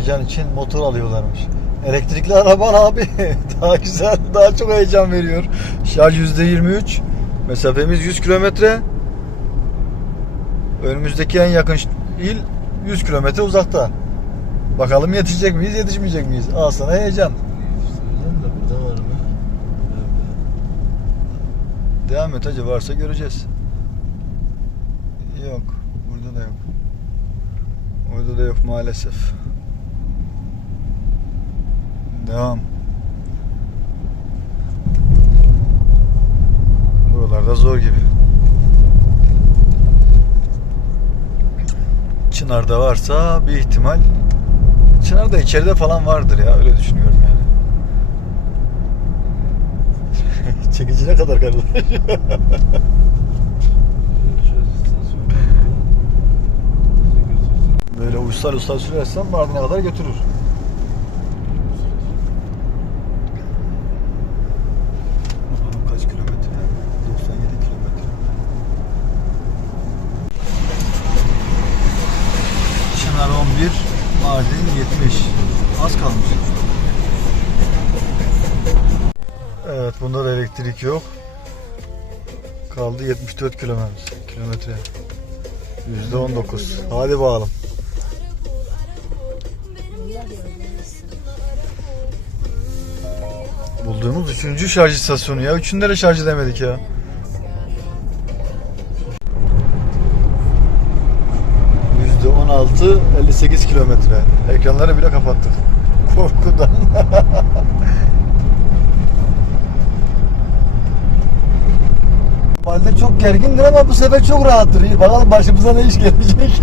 heyecan için motor alıyorlarmış. Elektrikli araba abi daha güzel, daha çok heyecan veriyor. Şarj %23. Mesafemiz 100 kilometre. Önümüzdeki en yakın il 100 kilometre uzakta. Bakalım yetişecek miyiz, yetişmeyecek miyiz? Al sana heyecan. Devam et hacı varsa göreceğiz. Yok. Burada da yok. Orada da yok maalesef. Devam. Buralarda zor gibi. Çınar'da varsa bir ihtimal Çınar'da içeride falan vardır ya öyle düşünüyorum yani. Çekici ne kadar kardeş? Böyle uysal uysal sürersen Mardin'e kadar götürür. Bakalım kaç kilometre? 97 kilometre. Çınar 11, Mardin 70. Az kalmış. Evet bunda da elektrik yok. Kaldı 74 kilometre. Kilometre. %19. Hadi bakalım. Bulduğumuz üçüncü şarj istasyonu ya. Üçünde de şarj edemedik ya. Yüzde on altı, 58 kilometre. Ekranları bile kapattık. Korkudan. Normalde çok gergindir ama bu sefer çok rahattır. Bakalım başımıza ne iş gelecek.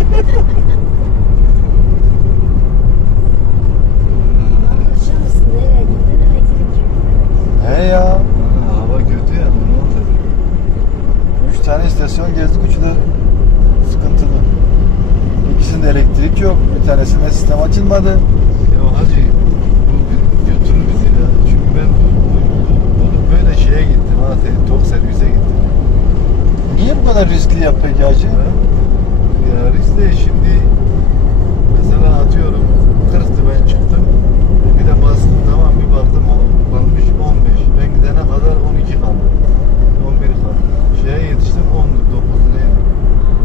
He ya. Hava kötü ya. Ne olacak? Üç tane istasyon gezdik. Üçü de sıkıntılı. İkisinde elektrik yok. Bir tanesinde sistem açılmadı. Ya hacı bu bir götürür bizi ya. Çünkü ben bunu böyle şeye gittim ha te- tok servise gittim. Niye bu kadar riskli yap peki hacı? Ha? Ya risk de şimdi mesela atıyorum 40'tı ben çıktım. Bir de bastım tamam bir baktım o kalmış 15. Ben gidene kadar 12 kaldı. 11 kaldı. Şeye yetiştim 19 liraya.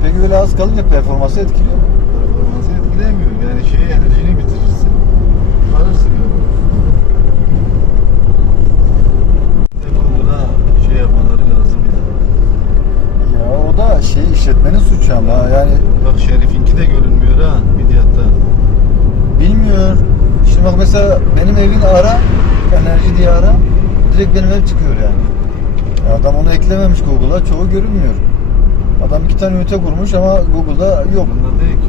Peki öyle az kalınca performansı etkiliyor mu? Performansı etkilemiyor. Yani şeyi enerjini bitirirsin. Varırsın yani. Google'a şey yapmaları lazım ya. Ya o da şey işletmenin suçu ama yani Bak Şerif'inki de görünmüyor ha videoda. bilmiyor. Şimdi bak mesela benim evin ara diye ara direkt benim ev çıkıyor yani. Ya Adam onu eklememiş Google'a çoğu görünmüyor. Adam iki tane ünite kurmuş ama Google'da yok. Bunda değil ki.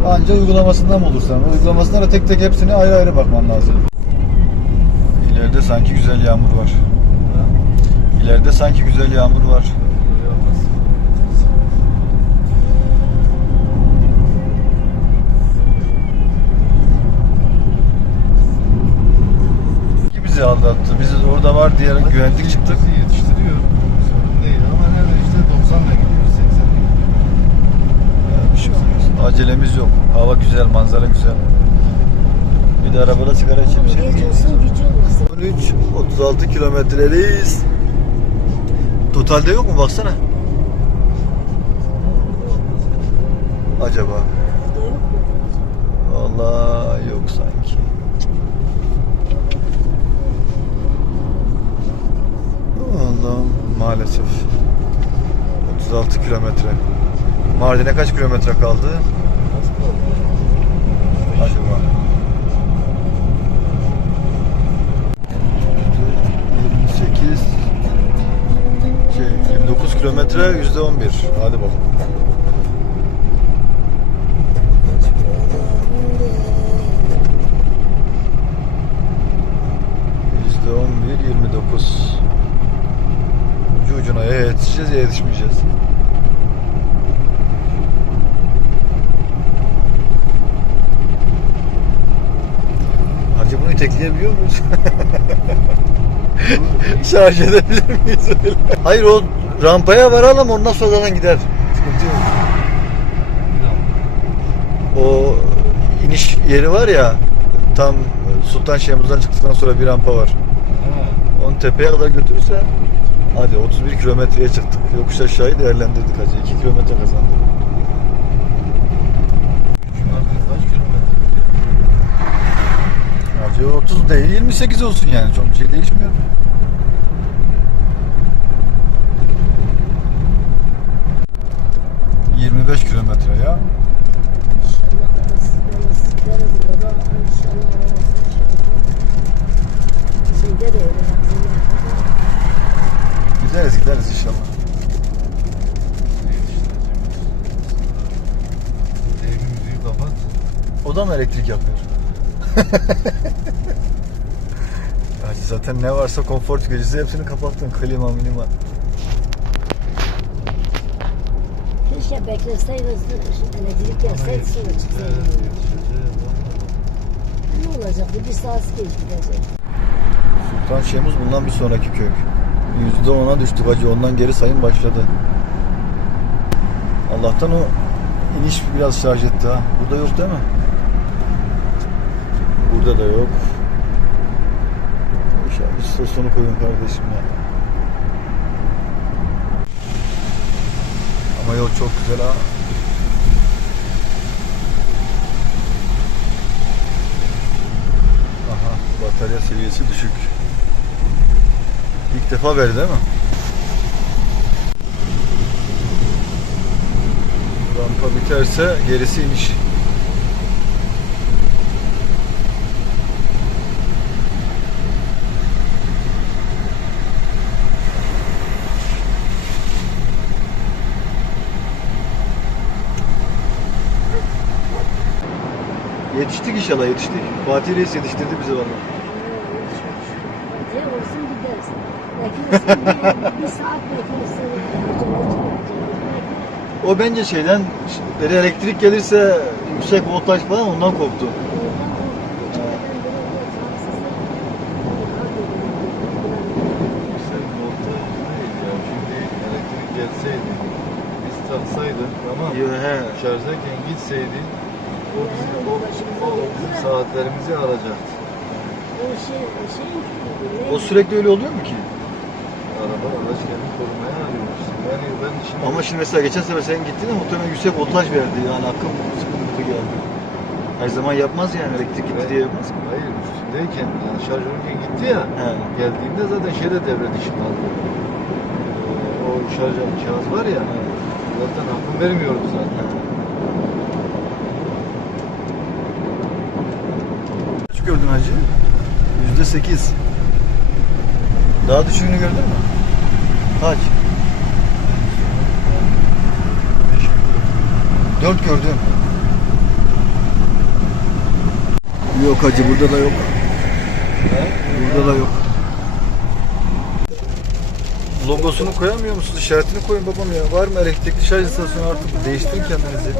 bir Anca uygulamasından bulursan. Uygulamasına da tek tek hepsini ayrı ayrı bakman lazım. İleride sanki güzel yağmur var. İleride sanki güzel yağmur var. Bizi aldattı. Biz orada var diye güvendik çıktık. Bizi yetiştiriyor. Sorun değil ama nerede işte 90'la gidiyoruz 80'le gidiyoruz. Ya bir şey olmaz. Acelemiz yok. Hava güzel, manzara güzel. Bir de arabada sigara içeyim. Şey Geç olsun gücü olmasın. 13, 36 kilometredeyiz. Totalde yok mu baksana? Acaba? Yok? Allah yok sanki. Allah maalesef. 36 kilometre. Mardin'e kaç kilometre kaldı? Acaba? 28 şey 29 kilometre yüzde 11. Hadi bakalım. Yüzde 11, 29. Ucu ucuna ya yetişeceğiz ya yetişmeyeceğiz. İtekleyebiliyor muyuz? Şarj edebilir miyiz öyle? Hayır o rampaya varalım ondan sonra zaten gider. Sıkıntı yok. O iniş yeri var ya tam Sultan Şehmuz'dan çıktıktan sonra bir rampa var. Ha. Onu tepeye kadar götürürse hadi 31 kilometreye çıktık. Yokuş aşağıyı değerlendirdik hacı. 2 kilometre kazandık. Şunlar kaç kilometre? Hacı 30 değil 28 olsun yani. Çok bir şey değişmiyor. ...25 kilometre ya. İnşallah arasında nasıl gideriz baba. İnşallah arasında Şeyde de öyle yapsınlar. Gideriz gideriz inşallah. Devin müziği kapat. O da mı elektrik yapıyor? Zaten ne varsa konfor tüketicisi hepsini kapattın. Klima, minima. Keşke şu elektrik gelseydi sonra çıksaydı. Ne olacak? Bu bir saat gidecek. Sultan Şemuz bundan bir sonraki köy. Yüzde ona düştük hacı. Ondan geri sayım başladı. Allah'tan o iniş biraz şarj etti ha. Burada yok değil mi? Burada da yok. İnşallah istasyonu koyun kardeşim ya. Ama yol çok güzel ha. Aha batarya seviyesi düşük. İlk defa verdi değil mi? Rampa biterse gerisi iniş. Yetiştik inşallah yetiştik. Fatih Reis yetiştirdi bizi valla. Diye olsun gideriz. Beklesin bir, bir saat beklesin. O bence şeyden elektrik gelirse yüksek voltaj falan ondan elektrik gelseydi, biz taksaydık tamam mı? Şarjdayken gitseydi saatlerimizi alacaktı. O şey, şey O sürekli öyle oluyor mu ki? Araba araç kendini korumaya arıyoruz. Yani ben şimdi... Ama şimdi mesela geçen sefer sen gittin de muhtemelen yüksek voltaj verdi. Yani akım sıkıntı geldi. Her zaman yapmaz yani elektrik gitti diye yapmaz mı? Hayır üstündeyken yani şarj olurken gitti ya. He. Geldiğimde zaten şeyde devre dışı kaldı. Ee, o şarj cihaz var ya. Zaten akım vermiyordu zaten. Kaç gördün hacı? Yüzde sekiz. Daha düşüğünü gördün mü? Kaç? Dört gördüm. Yok hacı burada da yok. Burada da yok. Logosunu koyamıyor musunuz? İşaretini koyun babam ya. Var mı elektrikli şarj istasyonu artık? Değiştirin kendinizi.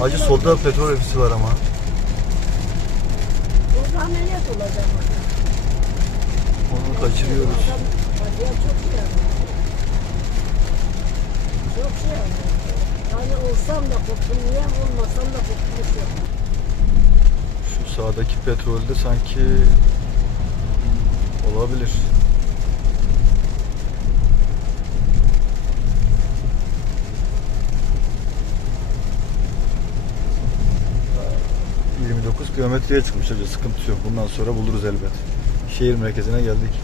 Hacı solda petrol ofisi var ama. Ameliyat olacak. Onu kaçırıyoruz. Adam acıya çok şey yapıyor. Çok şey yapıyor. Yani olsam da kurtulmayayım, olmasam da kurtuluş yok. Şu sağdaki petrolde sanki olabilir. Ha, 29 kilometreye çıkmış hacı sıkıntı yok. Bundan sonra buluruz elbet. Şehir merkezine geldik.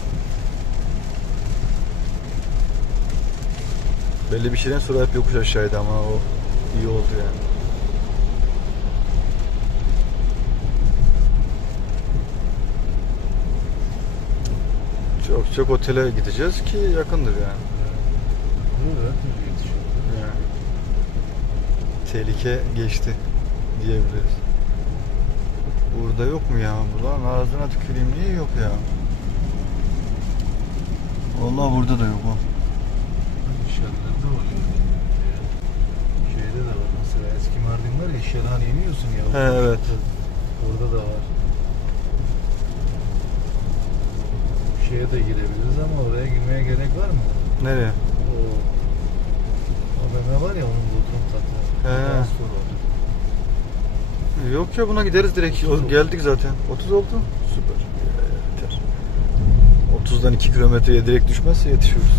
Belli bir şeyden sonra hep yokuş aşağıydı ama o iyi oldu yani. Çok çok otele gideceğiz ki yakındır yani. yani. Tehlike geçti diyebiliriz. Burada yok mu ya? Ulan ağzına tüküreyim niye yok ya? Vallahi burada da yok o. İşaretlerde var ya. Şeyde de var mesela eski Mardin var ya işe hani iniyorsun ya. He, evet. Orada da var. Şeye de girebiliriz ama oraya girmeye gerek var mı? Nereye? O AVM var ya onun bodrum katı. He. Daha sonra. Yok ya buna gideriz direkt. O- Geldik zaten. 30 oldu. Süper. Yeter. 30'dan 2 kilometreye direkt düşmezse yetişiyoruz.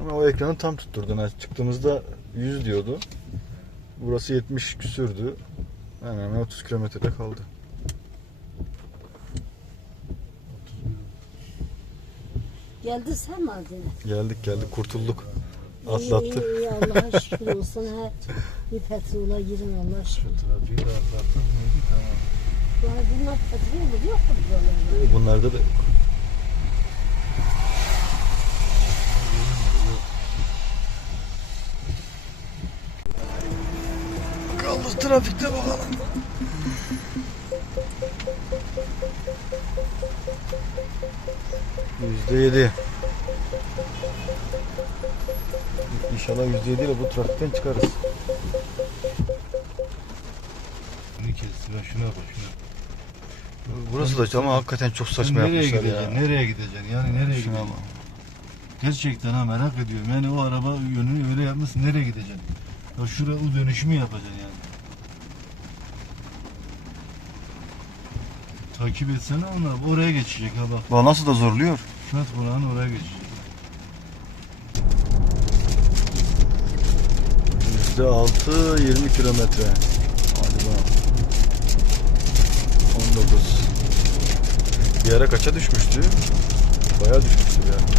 Ama o ekranı tam tutturdun. ha. Çıktığımızda 100 diyordu. Burası 70 küsürdü. Hemen hemen 30 kilometrede kaldı. Geldi sen mi aldın? Geldik geldik kurtulduk. Atlattık. iyi, iyi, Allah'a şükür olsun. Ha. Bir petrola girin Allah'a şükür. Trafiği de atlattık mıydı tamam. Yani bunlar petrol mu? Yok mu buralarda? Bunlarda da Kaldık trafikte bakalım. Yüzde yedi. İnşallah yüzde yedi ile bu trafikten çıkarız. Bunu kesti ben şuna bak şuna. Burası da ama hakikaten çok saçma nereye yapmışlar gideceksin? ya. Nereye gideceksin? Yani nereye Şuna gideceksin? Gerçekten ha merak ediyorum. Yani o araba yönünü öyle yapmışsın nereye gideceksin? Ya şuraya o dönüşümü yapacaksın yani. Takip etsene onlar. Oraya geçecek ha bak. Bak nasıl da zorluyor. Hikmet Kur'an oraya geçecek. Yüzde altı 20 kilometre. Hadi bakalım. 19. Bir ara kaça düşmüştü? Bayağı düşmüştü yani.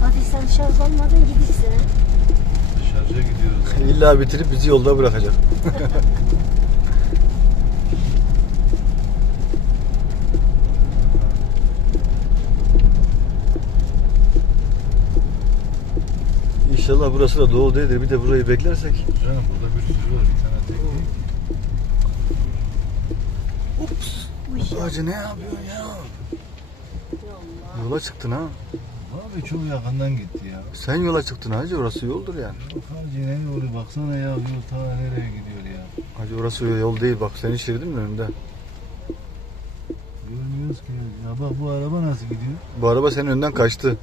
Hadi sen şarj olmadın gidirsin. Dışarıya gidiyoruz. İlla bitirip bizi yolda bırakacak. İnşallah burası da doğu değildir. Bir de burayı beklersek. Canım burada bir sürü var. Bir tane tek değil. Ups. Hacı ne yapıyorsun ya? Allah. Yola çıktın ha. Abi çok yakından gitti ya. Sen yola çıktın hacı. Orası yoldur yani. Hacı ne yolu baksana ya yol ta nereye gidiyor ya. Hacı orası yol değil. Bak senin şeridin mi önünde? Görmüyoruz ki. Ya bak bu araba nasıl gidiyor? Bu araba senin önden kaçtı.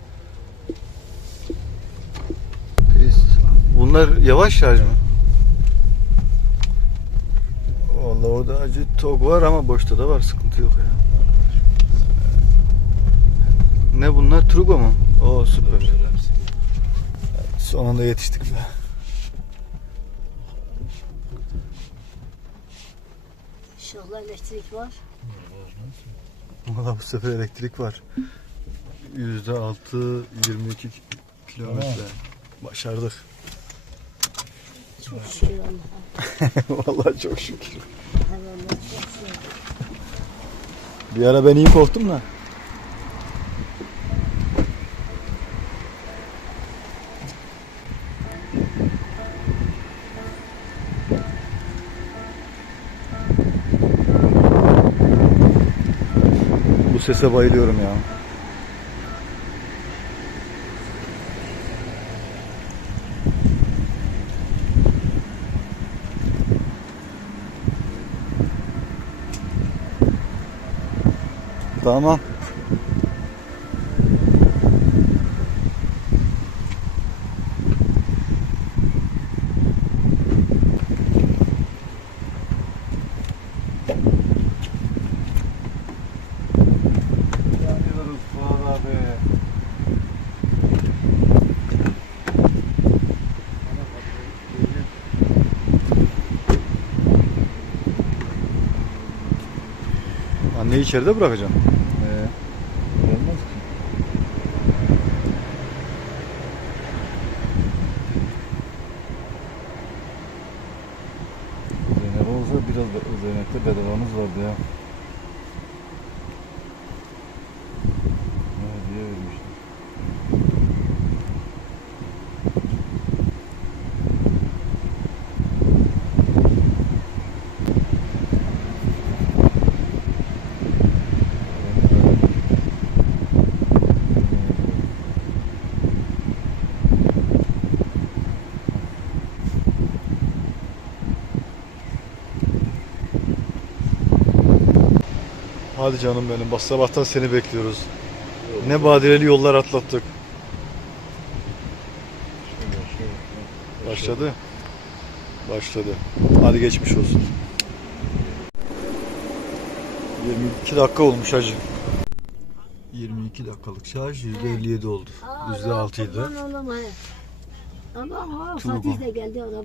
Bunlar yavaş şarj mı? Vallahi orada acı tok var ama boşta da var. Sıkıntı yok ya. Ne bunlar? Turbo mu? Oo süper. Son anda yetiştik be. İnşallah elektrik var. Valla bu sefer elektrik var. Yüzde altı 22 kilometre. Başardık. Çok şükür Allah'a. Vallahi çok şükür. Bir ara ben iyi korktum da. Bu sese bayılıyorum ya. Tamam. Anneyi içeride bırakacağım. Ee, olmaz ki. Zeynep olsa biraz da- Zeynep'te bedavamız vardı ya. Hadi canım benim. Bak sabahtan seni bekliyoruz. Ne badireli yollar atlattık. Başladı. Başladı. Hadi geçmiş olsun. 22 dakika olmuş hacı. 22 dakikalık şarj %57 oldu. %6 idi. Ama Turbo. Fatih de geldi araba.